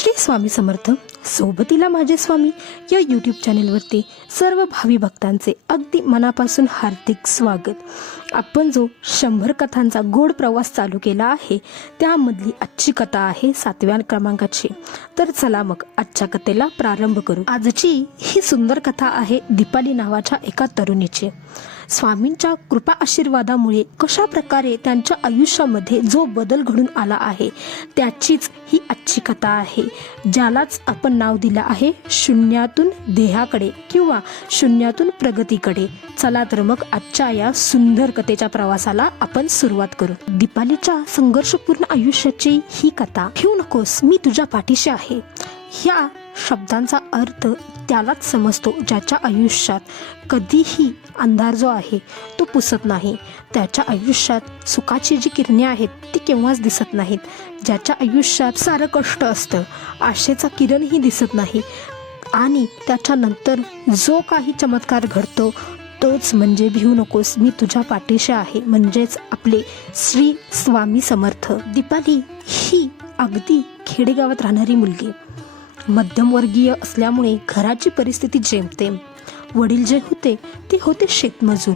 श्री स्वामी समर्थ सोबतीला माझे स्वामी या यूट्यूब चॅनेलवरती सर्व भावी भक्तांचे अगदी मनापासून हार्दिक स्वागत। आपण जो 100 कथांचा गोड प्रवास चालू केला आहे त्यामधली आजची कथा आहे 7व्या क्रमांकाची। तर चला मग आजच्या कथेला प्रारंभ करू। आजची ही सुंदर कथा आहे दीपाली नावाच्या एका तरुणीची। स्वामींच्या कृपा आशीर्वादामुळे कशा प्रकारे त्यांच्या आयुष्यामध्ये जो बदल घडून आला आहे त्याचीच ही आजची कथा आहे, ज्यालाच आपण नाव दिलं आहे शून्यातून ध्येयाकडे किंवा शून्यातून प्रगतीकडे। चला तर मग आजच्या या सुंदर कथेच्या प्रवासाला आपण सुरुवात करू। दीपालीच्या संघर्षपूर्ण आयुष्याची ही कथा। भिऊ नकोस, मी तुझ्या पाठीशी आहे। ह्या शब्दांचा अर्थ त्यालाच समजतो ज्याच्या आयुष्यात कधीही अंधार जो आहे तो पुसत नाही, त्याच्या आयुष्यात सुखाची जी किरणे आहेत ती केव्हाच दिसत नाहीत, ज्याच्या आयुष्यात सारं कष्ट असतं, आशेचा किरणही दिसत नाही आणि त्याच्यानंतर जो काही चमत्कार घडतो तोच म्हणजे भिऊ नकोस, मी तुझ्या पाठीशी आहे, म्हणजेच आपले श्री स्वामी समर्थ। दीपाली ही अगदी खेडेगावात राहणारी मुलगी, मध्यमवर्गीय असल्यामुळे घराची परिस्थिती जेमतेम। वडील जे होते ते होते शेतमजूर,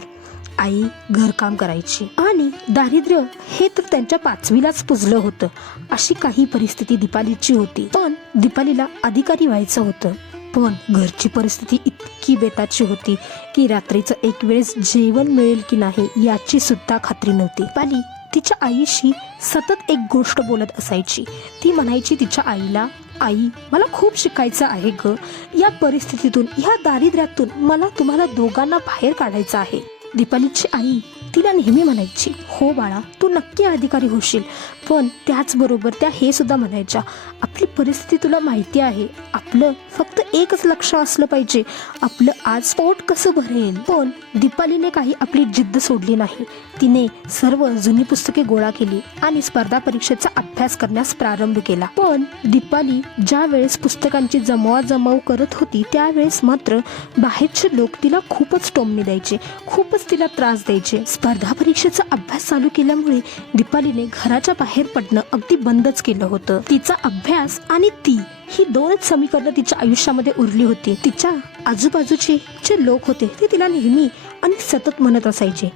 आई घरकाम करायची आणि दारिद्र्य हे तर त्यांच्या 5वीलाच पुजलं होतं। अशी काही परिस्थिती दीपालीची होती। पण दीपालीला अधिकारी व्हायचं होतं, पण घरची परिस्थिती इतकी बेताची होती की रात्रीचं एक वेळेस जेवण मिळेल की नाही याची सुद्धा खात्री नव्हती। दीपाली तिच्या आईशी सतत एक गोष्ट बोलत असायची। ती म्हणायची तिच्या आईला, आई मला खूप शिकायचं आहे ग, या परिस्थितीतून या दारिद्र्यातून मला तुम्हाला दोघांना बाहेर काढायचं आहे। दीपालीची आई तिला नेहमी म्हणायची, हो बाळा तू नक्की अधिकारी होशील, पण त्याचबरोबर त्या हे सुद्धा म्हणायच्या, आपली परिस्थिती तुला माहिती आहे, आपलं फक्त एकच लक्ष असलं पाहिजे, आपलं आज पोट कसं भरेल। पण दीपालीने काही आपली जिद्द सोडली नाही। तिने सर्व जुनी पुस्तके गोळा केली आणि स्पर्धा परीक्षेचा अभ्यास करण्यास प्रारंभ केला। पण दीपाली ज्या वेळेस पुस्तकांची जमवाजमव करत होती त्यावेळेस मात्र बाहेरचे लोक तिला खूपच टोमणे द्यायचे, खूपच तिला त्रास द्यायचे। स्पर्धा परीक्षेचा अभ्यास चालू केल्यामुळे दीपालीने घराच्या बाहेर पडणं अगदी बंदच केलं होतं। तिचा अभ्यास आणि ती ही दोनच समीकरणं तिच्या आयुष्यामध्ये उरली होती। तिच्या आजूबाजूचे जे लोक होते ते तिला नेहमी आणि सतत म्हणत असायचे,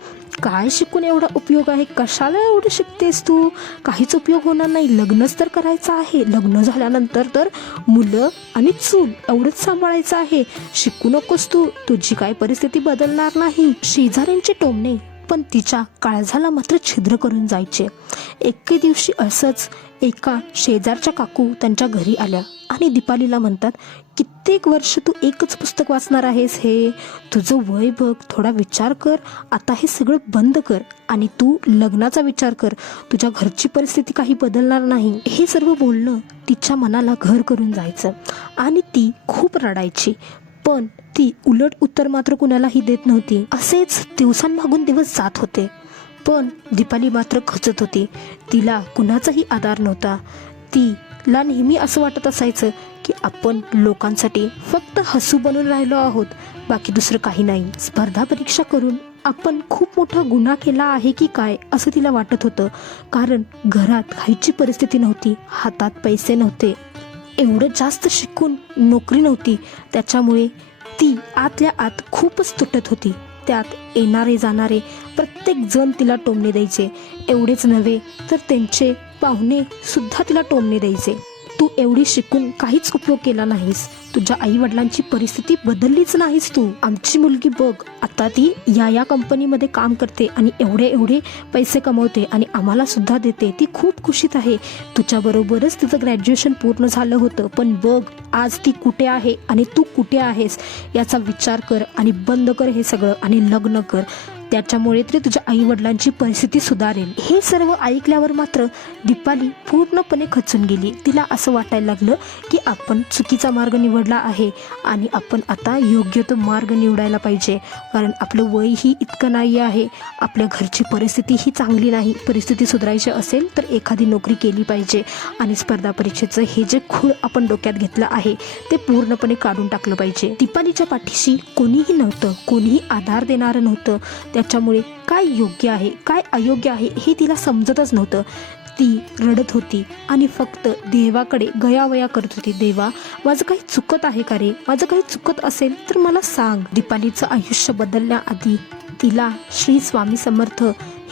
काय शिकून एवढा उपयोग आहे, कशाला एवढं शिकतेस तू, काहीच उपयोग होणार नाही, लग्नच तर करायचं आहे, लग्न झाल्यानंतर तर मुलं आणि चूल एवढंच सांभाळायचं आहे, शिकू नकोस तू, तुझी काय परिस्थिती बदलणार नाही। शेजाऱ्यांचे टोमणे पण तिच्या काळजाला मात्र छिद्र करून जायचे। एके दिवशी असंच एका शेजारच्या काकू त्यांच्या घरी आल्या आणि दीपालीला म्हणतात, कित्येक वर्ष तू एकच पुस्तक वाचणार आहेस, हे तुझं वय बघ, थोडा विचार कर, आता हे सगळं बंद कर आणि तू लग्नाचा विचार कर, तुझ्या घरची परिस्थिती काही बदलणार नाही। हे सर्व बोलणं तिच्या मनाला घर करून जायचं आणि ती खूप रडायची, पण ती उलट उत्तर मात्र कुणालाही देत नव्हती। असेच दिवसांमागून दिवस जात होते, पण दीपाली मात्र खचत होती, तिला कुणाचाही आधार नव्हता। तिला नेहमी असं वाटत असायचं की आपण लोकांसाठी फक्त हसू बनून राहिलो आहोत, बाकी दुसरं काही नाही। स्पर्धा परीक्षा करून आपण खूप मोठा गुन्हा केला आहे की काय असं तिला वाटत होतं, कारण घरात खायची परिस्थिती नव्हती, हातात पैसे नव्हते, एवढं जास्त शिकून नोकरी नव्हती, त्याच्यामुळे ती आतल्या आत खूपच तुटत होती। त्यात येणारे जाणारे प्रत्येक जण तिला टोमणे द्यायचे, एवढेच नव्हे तर त्यांचे पाहुणे सुद्धा तिला टोमणे द्यायचे, तू एवढी शिकून काहीच उपयोग केला नाहीस, तुझ्या आई वडिलांची परिस्थिती बदललीच नाहीस तू, आमची मुलगी बघ आता ती या कंपनीमध्ये काम करते आणि एवढे पैसे कमवते आणि आम्हाला सुद्धा देते, ती खूप खुशीत आहे, तुझ्याबरोबरच तिचं ग्रॅज्युएशन पूर्ण झालं होतं, पण बघ आज ती कुठे आहे आणि तू कुठे आहेस, याचा विचार कर आणि बंद कर हे सगळं आणि लग्न कर, त्याच्यामुळे तरी तुझ्या आई वडिलांची परिस्थिती सुधारेल। हे सर्व ऐकल्यावर मात्र दीपाली पूर्णपणे खचून गेली। तिला असं वाटायला लागलं की आपण चुकीचा मार्ग निवडला आहे आणि आपण आता योग्य तो मार्ग निवडायला पाहिजे, कारण आपलं वयही इतकं नाही आहे, आपल्या घरची परिस्थिती ही चांगली नाही, परिस्थिती सुधारायची असेल तर एखादी नोकरी केली पाहिजे आणि स्पर्धा परीक्षेचं हे जे खूळ आपण डोक्यात घेतलं आहे ते पूर्णपणे काढून टाकलं पाहिजे। दीपालीच्या पाठीशी कोणीही नव्हतं, कोणीही आधार देणारं नव्हतं, त्याच्यामुळे काय योग्य आहे काय अयोग्य आहे हे तिला समजतच नव्हतं। ती रडत होती आणि फक्त देवाकडे गयावया करत होती. देवा, माझं काही चुकत आहे का रे? माझं काही चुकत असेल तर मला सांग. दीपालीचं आयुष्य बदलण्याआधी तिला श्री स्वामी समर्थ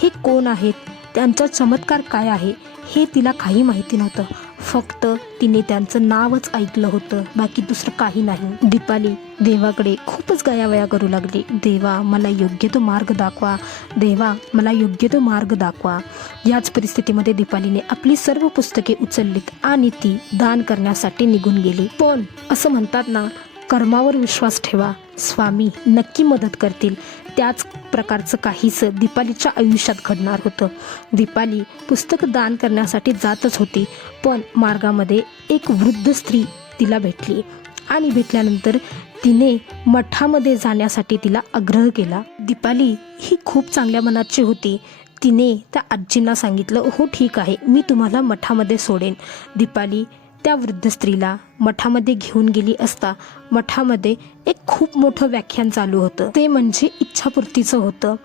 हे कोण आहेत, त्यांचा चमत्कार काय आहे हे तिला काही माहिती नव्हतं. फक्त तिने त्यांचं नावच ऐकलं होतं, बाकी दुसरं काही नाही. दीपाली देवाकडे खूपच गयावया करू लागली. देवा, मला योग्य तो मार्ग दाखवा. देवा, मला योग्य तो मार्ग दाखवा. याच परिस्थितीमध्ये दीपालीने आपली सर्व पुस्तके उचललीत आणि ती दान करण्यासाठी निघून गेली. पण असं म्हणतात ना, कर्मावर विश्वास ठेवा, स्वामी नक्की मदत करतील. त्याच प्रकारचं काहीच दीपालीच्या आयुष्यात घडणार होतं. दीपाली पुस्तक दान करण्यासाठी जातच होती, पण मार्गामध्ये एक वृद्ध स्त्री तिला भेटली आणि भेटल्यानंतर तिने मठामध्ये जाण्यासाठी तिला आग्रह केला. दीपाली ही खूप चांगल्या मनाची होती. तिने त्या आजींना सांगितलं, हो ठीक आहे, मी तुम्हाला मठामध्ये सोडेन. दीपाली त्या वृद्ध स्त्रीला मठामध्ये घेऊन गेली असता मठामध्ये एक खूप मोठं व्याख्यान चालू होतं. ते म्हणजे इच्छापूर्तीचं होतं.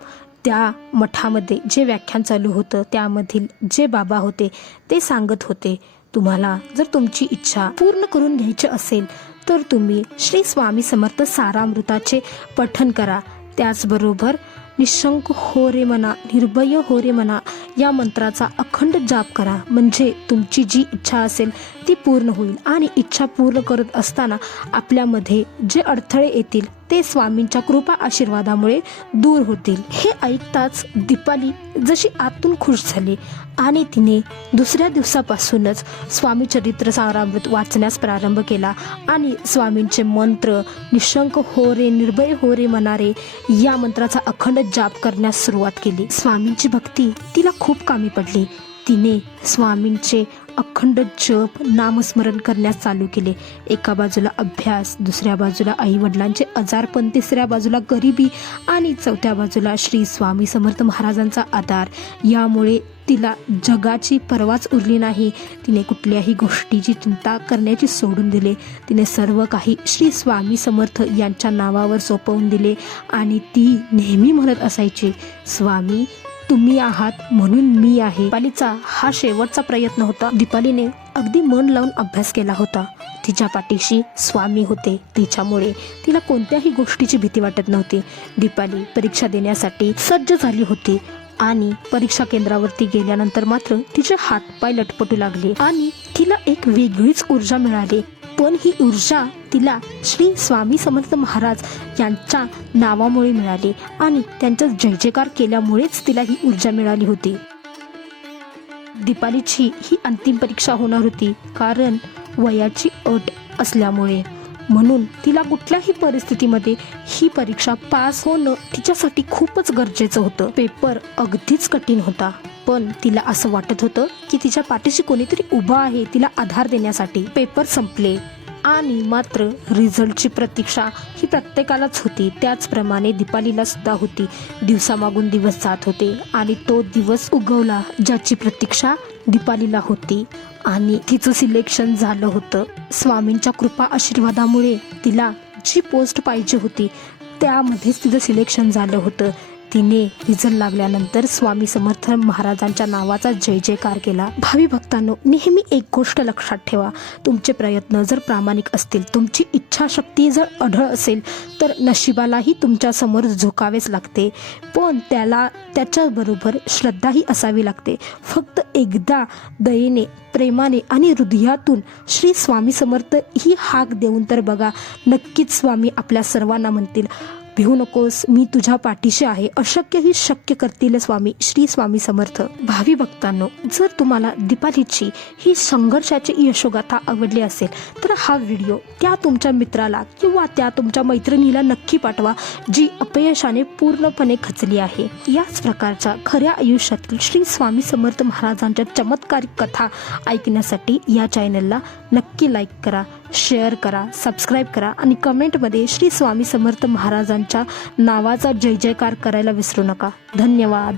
त्या मठामध्ये जे व्याख्यान चालू होतं त्यामधील जे बाबा होते ते सांगत होते, तुम्हाला जर तुमची इच्छा पूर्ण करून घ्यायची असेल तर तुम्ही श्री स्वामी समर्थ सारामृताचे पठण करा. त्याचबरोबर निशंक हो रे मना, निर्भय हो रे मना या मंत्राचा अखंड जाप करा, म्हणजे तुमची जी इच्छा असेल ती पूर्ण होईल. आणि इच्छा पूर्ण करत असताना आपल्यामध्ये जे अडथळे येतील ते स्वामींच्या कृपा आशीर्वादामुळे दूर होतील. हे ऐकताच दीपाली जशी आतून खुश झाली आणि तिने दुसऱ्या दिवसापासूनच स्वामी चरित्र सारामृत वाचण्यास प्रारंभ केला आणि स्वामींचे मंत्र निशंक हो रे, निर्भय हो रे मना रे या मंत्राचा अखंड जाप करण्यास सुरुवात केली. स्वामींची भक्ती तिला खूप कामी पडली. तिने स्वामींचे अखंड जप नामस्मरण करण्यास चालू केले. एका बाजूला अभ्यास, दुसऱ्या बाजूला आई वडिलांचे आजारपण, तिसऱ्या बाजूला गरिबी आणि चौथ्या बाजूला श्री स्वामी समर्थ महाराजांचा आधार. यामुळे तिला जगाची पर्वाच उरली नाही. तिने कुठल्याही गोष्टीची चिंता करण्याची सोडून दिले. तिने सर्व काही श्री स्वामी समर्थ यांच्या नावावर सोपवून दिले आणि ती नेहमी म्हणत असायची, स्वामी तुम्ही आहात म्हणून मी आहे. दीपालीचा हा शेवटचा प्रयत्न होता. दीपालीने अगदी मन लावून अभ्यास केला होता. तिच्या पाठीशी स्वामी होते, तिच्यामुळे तिला कोणत्याही गोष्टीची भीती वाटत नव्हती. दीपाली परीक्षा देण्यासाठी सज्ज झाली होती आणि परीक्षा केंद्रावरती गेल्यानंतर मात्र तिचे हातपाय लटपटू लागले आणि तिला एक वेगळीच ऊर्जा मिळाली. पण ही ऊर्जा तिला श्री स्वामी समर्थ महाराज यांच्या नावामुळे मिळाली आणि त्यांचा जय जयकार केल्यामुळेच तिला ही ऊर्जा मिळाली होती. दीपालीची ही अंतिम परीक्षा होणार होती, कारण वयाची अट असल्यामुळे. म्हणून तिला कुठल्याही परिस्थितीमध्ये ही परीक्षा पास होणं तिच्यासाठी खूपच गरजेचं होतं. पेपर अगदीच कठीण होता, पण तिला असं वाटत होतं की तिच्या पाठीशी कोणीतरी उभा आहे तिला आधार देण्यासाठी. पेपर संपले आणि मात्र रिझल्टची प्रतीक्षा ही प्रत्येकालाच होती. त्याचप्रमाणे दीपालीला सुद्धा होती. दिवसामागून दिवस जात होते आणि तो दिवस उगवला ज्याची प्रतीक्षा दीपालीला होती आणि तिचं सिलेक्शन झालं होतं. स्वामींच्या कृपा आशीर्वादामुळे तिला जी पोस्ट पाहिजे होती त्यामध्येच तिचं सिलेक्शन झालं होतं. तिने रिझल्ट लागल्यानंतर स्वामी समर्थ महाराजांच्या नावाचा जय जयकार केला. भावी भक्तांनो, नेहमी एक गोष्ट लक्षात ठेवा, तुमचे प्रयत्न जर प्रामाणिक असतील, तुमची इच्छाशक्ती जर अढळ असेल तर नशिबालाही तुमच्या समोर झुकावेच लागते, पण त्याच्याबरोबर श्रद्धाही असावी लागते. फक्त एकदा दयेने, प्रेमाने आणि हृदयातून श्री स्वामी समर्थ ही हाक देऊन तर बघा, नक्कीच स्वामी आपल्या सर्वांना म्हणतील, भिवू नकोस, मी तुझ्या पाठीशी आहे. अशक्य ही शक्य करतील स्वामी श्री स्वामी समर्थ. भावी भक्तांनो, जर तुम्हाला दीपालीची ही संघर्षाची यशोगाथा आवडली असेल तर हा व्हिडिओ त्या तुमच्या मित्राला किंवा त्या तुमच्या मैत्रिणीला नक्की पाठवा जी अपयशाने पूर्णपणे खचली आहे. याच प्रकारच्या खऱ्या आयुष्यातील श्री स्वामी समर्थ महाराजांच्या चमत्कारिक कथा ऐकण्यासाठी या चॅनलला नक्की लाईक करा, शेअर करा, सबस्क्राईब करा आणि कमेंटमध्ये श्री स्वामी समर्थ महाराजांच्या नावाचा जय जयकार करायला विसरू नका. धन्यवाद.